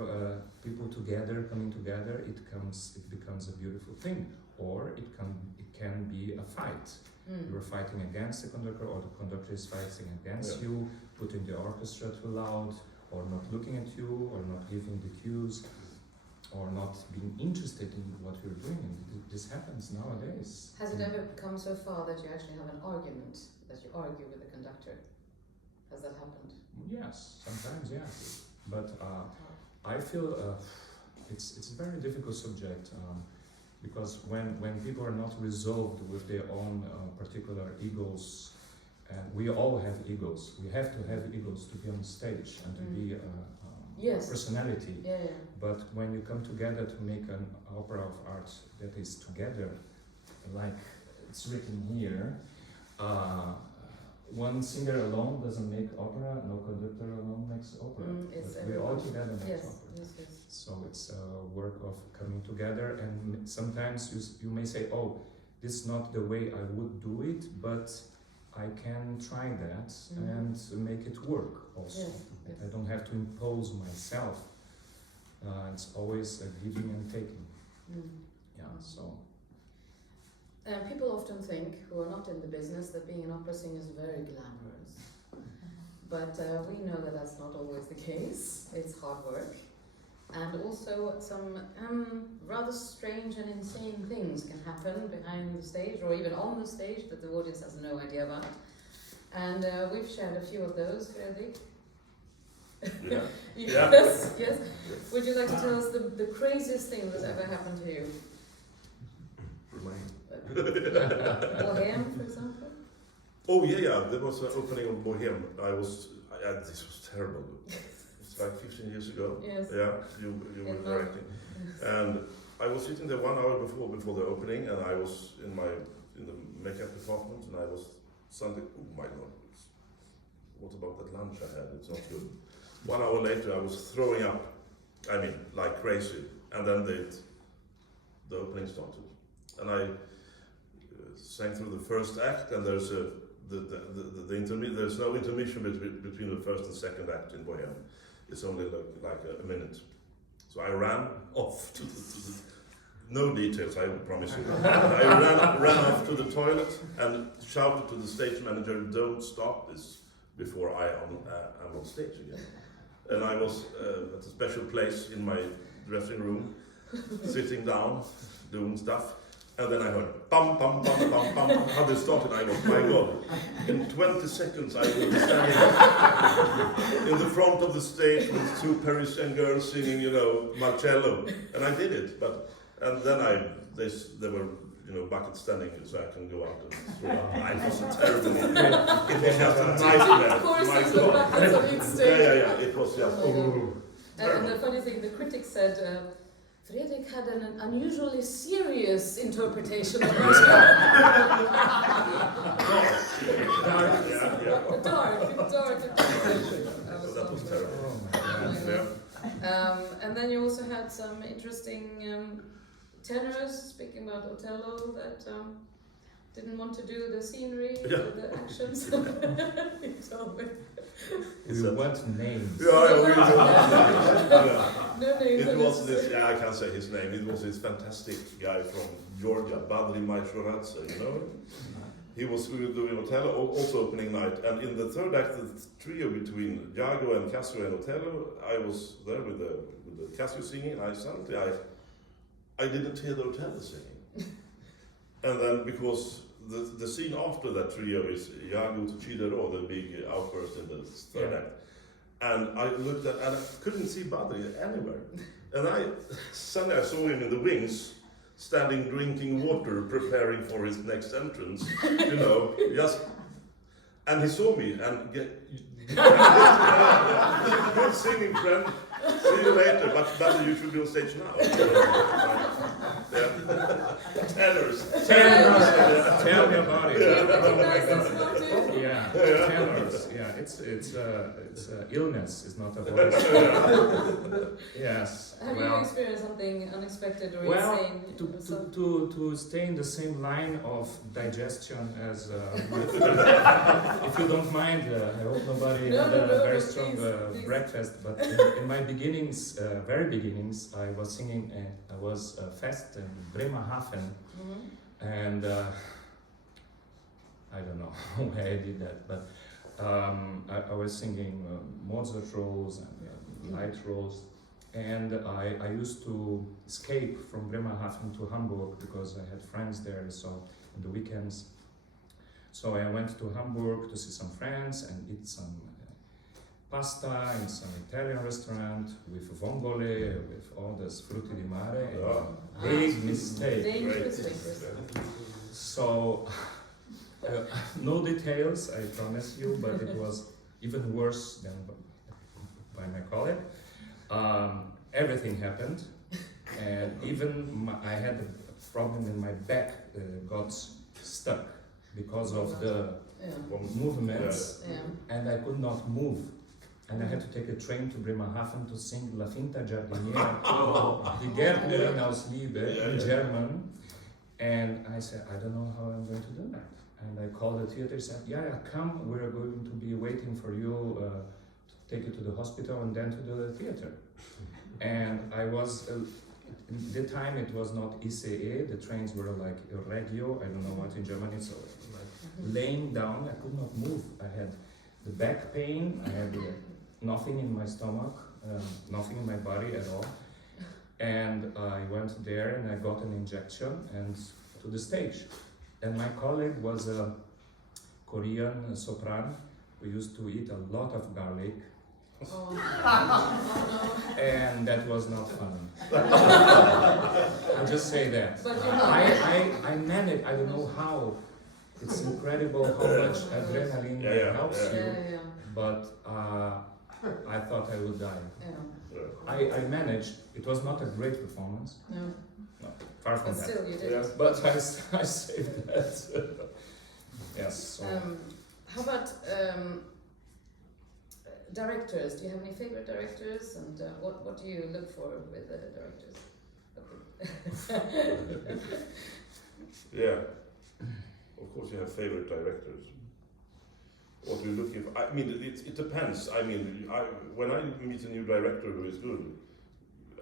people together, coming together, it becomes a beautiful thing. Or it can be a fight. You're fighting against the conductor, or the conductor is fighting against you, putting the orchestra too loud, or not looking at you, or not giving the cues, or not being interested in what you're doing. And this happens nowadays. Has it ever come so far that you actually have an argument, that you argue with the conductor? Has that happened? Yes, sometimes, yes. But I feel it's a very difficult subject. Because when people are not resolved with their own particular egos, and we all have egos, we have to have egos to be on stage and to be a personality. But when you come together to make an opera of art that is together, like it's written here, one singer alone doesn't make opera, no conductor alone makes opera. But we all together make opera. Yes. So it's a work of coming together, and sometimes you may say, oh, this is not the way I would do it, but I can try that and make it work also. Yes. I don't have to impose myself. It's always a giving and taking. Yeah, so. People often think, who are not in the business, that being an opera singer is very glamorous. But we know that that's not always the case. It's hard work. And also some rather strange and insane things can happen behind the stage or even on the stage that the audience has no idea about. And we've shared a few of those, Fredrik. Yeah. Yes. Would you like to tell us the craziest thing that's ever happened to you? Bohem, for example? Oh yeah. There was an opening of Bohem. This was terrible. It's like 15 years ago. Yes. Yeah, you were directing. And I was sitting there 1 hour before the opening, and I was in the makeup department, and I was suddenly, oh my God, what about that lunch I had? It's not good. 1 hour later, I was throwing up. I mean, like crazy. And then the opening started, and I sang through the first act, and there's there's no intermission between the first and second act in Bohem. It's only like a minute. So I ran off to the no details, I will promise you. I ran off to the toilet and shouted to the stage manager, "Don't stop this before I'm on stage again." And I was at a special place in my dressing room, sitting down, doing stuff. And then I heard bum bum bum bum bum. How they started, I was, my God. In 20 seconds I was standing in the front of the stage with two Parisian girls singing, Marcello. And I did it, and then they were, buckets standing so I can go out and throw up. It was terrible. It was just a nightmare. Of course, my it's God. the buckets on each stage. Yeah. It was just. And the funny thing, the critics said, Fredrik had an unusually serious interpretation of it. Dark interpretation. That was terrible. And then you also had some interesting tenors, speaking about Othello, that didn't want to do the scenery, the actions. You told me. We want names. No names. It was this, I can't say his name, it was this fantastic guy from Georgia, Badri Maishoradze, you know him? We were doing Othello, also opening night, and in the third act, the trio between Iago and Cassio and Othello, I was there with the Cassio singing, and suddenly I didn't hear the Othello singing. And then, because the scene after that trio is Iago to Cidero, the big outburst in the third act. And I looked at, and I couldn't see Badri anywhere. And suddenly I saw him in the wings, standing drinking water, preparing for his next entrance, and he saw me and good singing friend, see you later, but you should be on stage now. Tenors. Tell me about it. Yeah. Tenors. Yeah, it's illness. It's not a voice. Yes. Have you experienced something unexpected or insane? To stay in the same line of digestion as if you don't mind, I hope nobody had a very strong breakfast. But in my beginnings, very beginnings, I was singing. I was fest in Bremerhaven, and I don't know why I did that, but I was singing Mozart roles and light roles. And I used to escape from Bremerhaven to Hamburg because I had friends there, so in the weekends. So I went to Hamburg to see some friends and eat some pasta in some Italian restaurant with vongole, with all this frutti di mare. Big mistake. Dangerous. So, no details, I promise you, but it was even worse than by my colleague. Everything happened, and even I had a problem in my back got stuck because of the movements, and I could not move. And I had to take a train to Bremerhaven to sing La Finta Giardiniera, Die Gärtnerin aus Liebe in German. And I said, I don't know how I'm going to do that. And I called the theater, said, yeah, come, we're going to be waiting for you to take you to the hospital and then to the theater. And I was, at the time it was not ICE, the trains were like Regio, I don't know what in Germany, so like laying down, I could not move. I had the back pain, I had nothing in my stomach, nothing in my body at all. And I went there and I got an injection and to the stage. And my colleague was a Korean soprano who used to eat a lot of garlic. And that was not fun. I'll just say that. I managed, I don't know how. It's incredible how much adrenaline helps you. But I thought I would die. I managed. It was not a great performance. No, far from that. Still, you did. Yeah, but I saved that. Yes. So. How about directors? Do you have any favorite directors? And what do you look for with the directors? Yeah, of course you have favorite directors. What you're looking for, I mean, it depends. I mean, when I meet a new director who is good,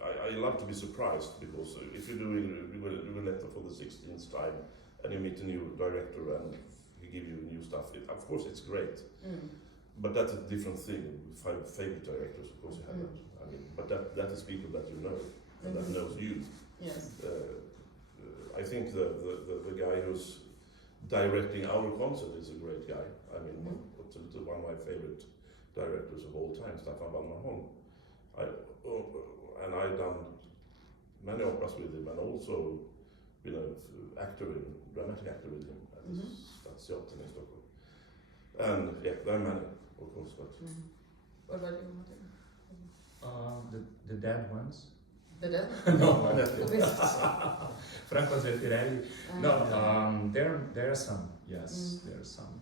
I love to be surprised, because if you're doing Roulette for the 16th time and you meet a new director and he gives you new stuff, of course it's great. But that's a different thing. Favorite directors, of course you have that. I mean, but that is people that you know and that knows you. Yes. I think the guy who's directing our concert is a great guy. I mean, one of my favorite directors of all time, Staffan Wallmarholm. And I've done many operas with him, and also been an dramatic actor with him at Stadsteatern in Stockholm. And yeah, there are many, of course. But what about you, Martin? The dead ones. The dead? No, Franco Zeffirelli. No, there are some. Yes, there are some.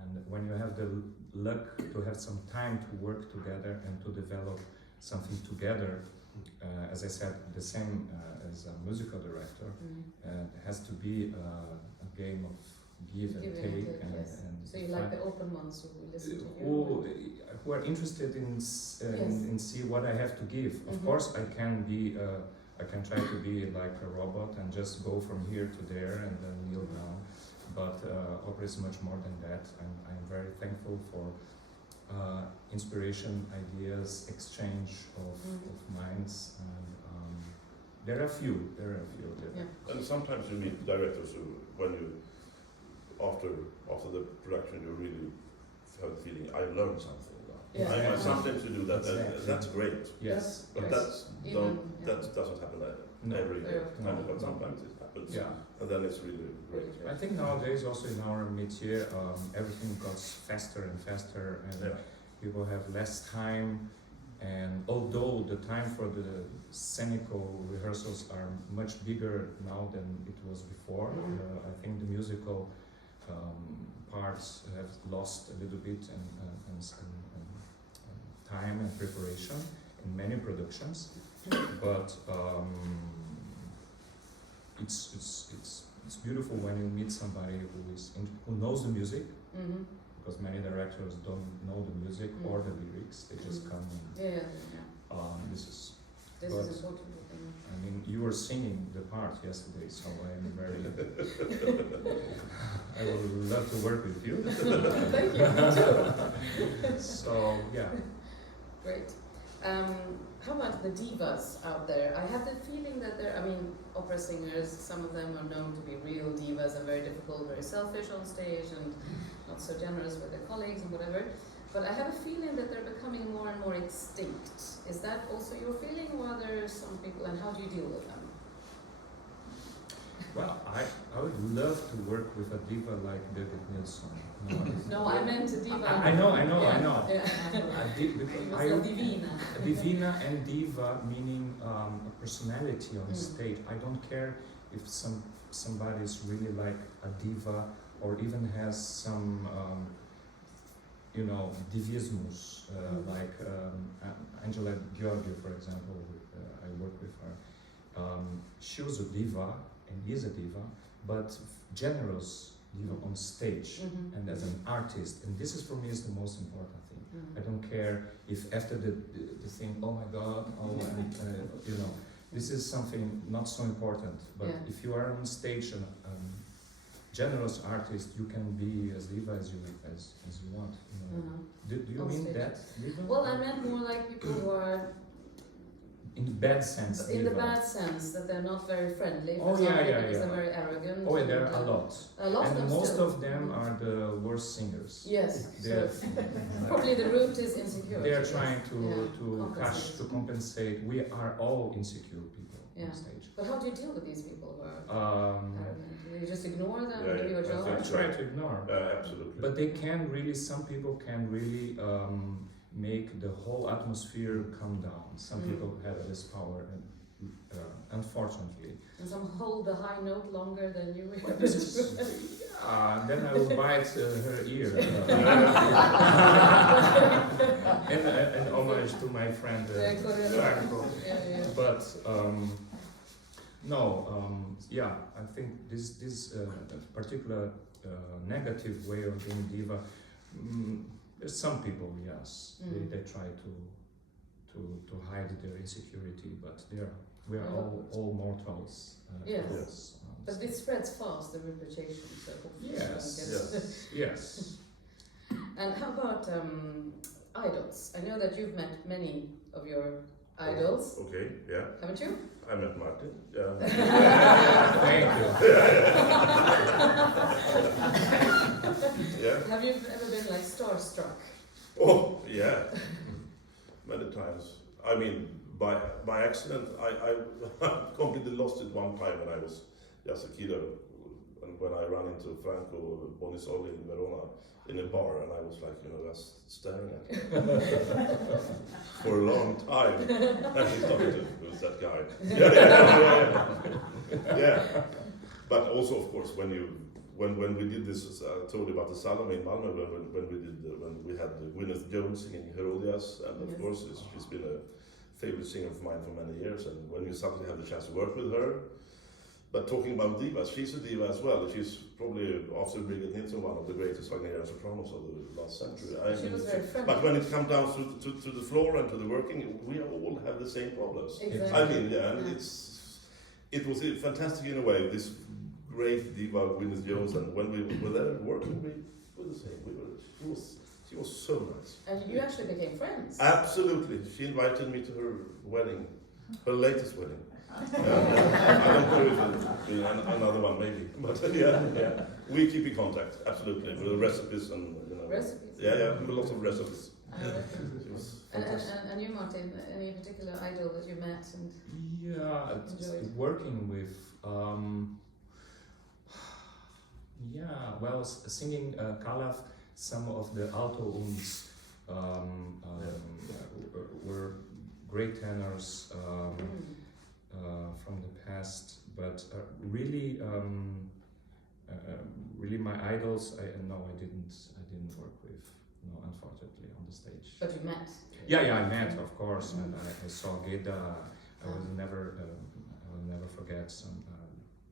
And when you have the luck to have some time to work together and to develop something together, as I said, the same as a musical director, it has to be a game of give and take. Yes. So you like the open ones who listen to you? Who are interested in see what I have to give. Of course, I can try to be like a robot and just go from here to there and then kneel down. But opera is much more than that. I'm very thankful for inspiration, ideas, exchange of minds. And there are a few. And sometimes you meet directors who, when you after the production, you really have the feeling I learned something. Sometimes you do that. That's great. Yes. But that doesn't happen every time. But sometimes it happens. Yeah. And then it's really great. I think nowadays also in our métier, everything goes faster and faster, and people have less time. And although the time for the scenical rehearsals are much bigger now than it was before, I think the musical parts have lost a little bit in time and preparation in many productions, but it's beautiful when you meet somebody who knows the music, because many directors don't know the music or the lyrics; they just come and this is important. I mean, you were singing the part yesterday, so I'm very. I would love to work with you. Thank you. Me too. So yeah. Great. How about the divas out there? I have the feeling that opera singers, some of them are known to be real divas and very difficult, very selfish on stage and not so generous with their colleagues and whatever. But I have a feeling that they're becoming more and more extinct. Is that also your feeling, or are there some people, and how do you deal with them? Well, I would love to work with a diva like Birgit Nilsson. No, I meant a diva. I know. Yeah. Divina. Divina and diva meaning a personality on stage. I don't care if somebody is really like a diva or even has some, divismus, like Angela Georgiou, for example, I work with her. She was a diva, and is a diva, but generous diva on stage and as an artist. And this is, for me, is the most important thing. I don't care if after the thing, oh my God, this is something not so important. But if you are on stage and generous artist, you can be as diva as you want. Do you mean stage. That? Diva? Well, I meant more like people who are. In the bad sense. In the bad sense, that they're not very friendly. Because they're very arrogant. Oh, there are a lot. A lot and of most still. of them are the worst singers. Yes. So probably the root is insecurity. They are trying to compensate. We are all insecure people on stage. But how do you deal with these people who are arrogant? Do you just ignore them and do your job? I try to ignore. Absolutely. But they can really. Some people can really. Make the whole atmosphere come down. Some people have this power, and unfortunately. And some hold the high note longer than you will. Then I will bite her ear. An homage to my friend Franco. But I think this particular negative way of being diva. There's some people, yes, they try to hide their insecurity, but we are all mortals. Yes. But it spreads fast, the reputation. So yes. And how about idols? I know that you've met many of your idols. Okay, yeah. Haven't you? I met Martin. Yeah. Thank you. Yeah. Have you ever been like starstruck? Oh, yeah. Many times. I mean, by accident, I completely lost it one time when I was just a kid, and when I ran into Franco Bonisoli in Verona in a bar, and I was like, just staring at him for a long time. And he started to, it was that guy. Yeah. But also, of course, when we did this, I told you about the Salome in Malmö, when we had Gwyneth Jones singing Herodias, and of course she's been a favorite singer of mine for many years, and when you suddenly have the chance to work with her. But talking about divas, she's a diva as well. She's probably, after Birgit Nilsson, one of the greatest Wagnerian sopranos of the last century. She was very friendly. But when it comes down to the floor and to the working, we all have the same problems. Exactly. I mean, and it was fantastic in a way, this great diva Gwyneth Jones, and when we were there working, we were the same. She was so nice. And you actually became friends. Absolutely. She invited me to her wedding, her latest wedding. I don't know if it'll be another one, maybe. But yeah. We keep in contact, absolutely, with the recipes and Recipes? Yeah, with lots of recipes. And you, Martin, any particular idol that you met and enjoyed? Working with. Singing Kalaf, some of the alto uns were great tenors from the past, but really my idols. I didn't work with, unfortunately, on the stage. But you met? Yeah, I met, of course, and I saw Geda. I will never forget some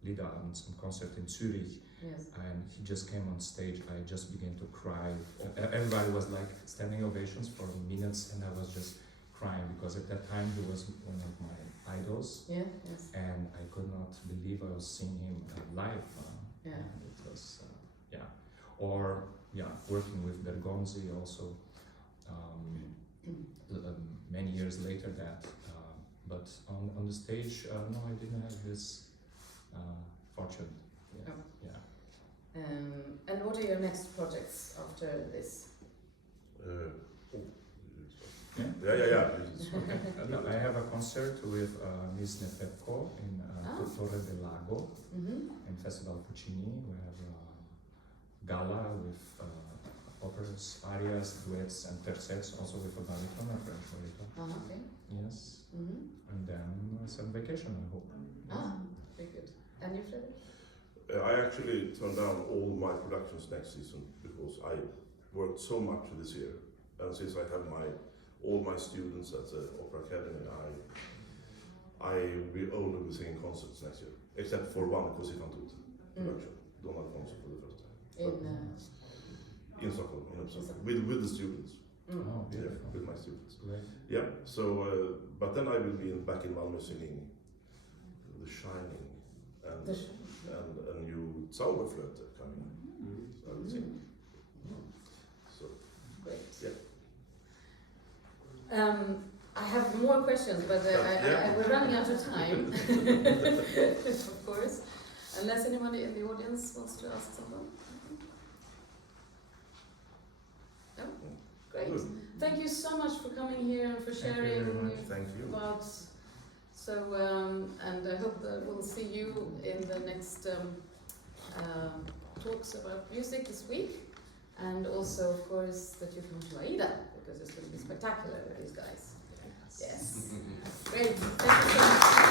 Lida and some concert in Zurich. Yes. And he just came on stage. I just began to cry. Everybody was like standing ovations for minutes, and I was just crying because at that time he was one of my idols. Yeah. Yes. And I could not believe I was seeing him live. Yeah. And it was Or working with Bergonzi also. Many years later but on the stage, no, I didn't have this fortune. And what are your next projects after this? No, I have a concert with Miss Nepepko in Torre del Lago in Festival Puccini. We have a gala with operas, arias, duets, and tercets, also with a baryton, a French baryton. Okay. Yes. And then some vacation, I hope. Very good. And you, Fredrik? I actually turned down all my productions next season because I worked so much this year, and since I have all my students at the Opera Academy, I will only be singing concerts next year, except for one Così-fan-tutte production, Donald concert for the first time. In Stockholm, in Uppsala, with the students. Oh, Yeah, beautiful. with my students. Great. Yeah. So, but then I will be back in Malmö singing The Shining and a new Zauberflöte coming. So I will sing. So. Great. Yeah. I have more questions, but we're running out of time, of course. Unless anybody in the audience wants to ask something. No? Great. Good. Thank you so much for coming here and for sharing Thank you. about. So, and I hope that we'll see you in the next talks about music this week. And also, of course, that you come to AIDA, because it's going to be spectacular with these guys. Yes. Great. Thank you so much.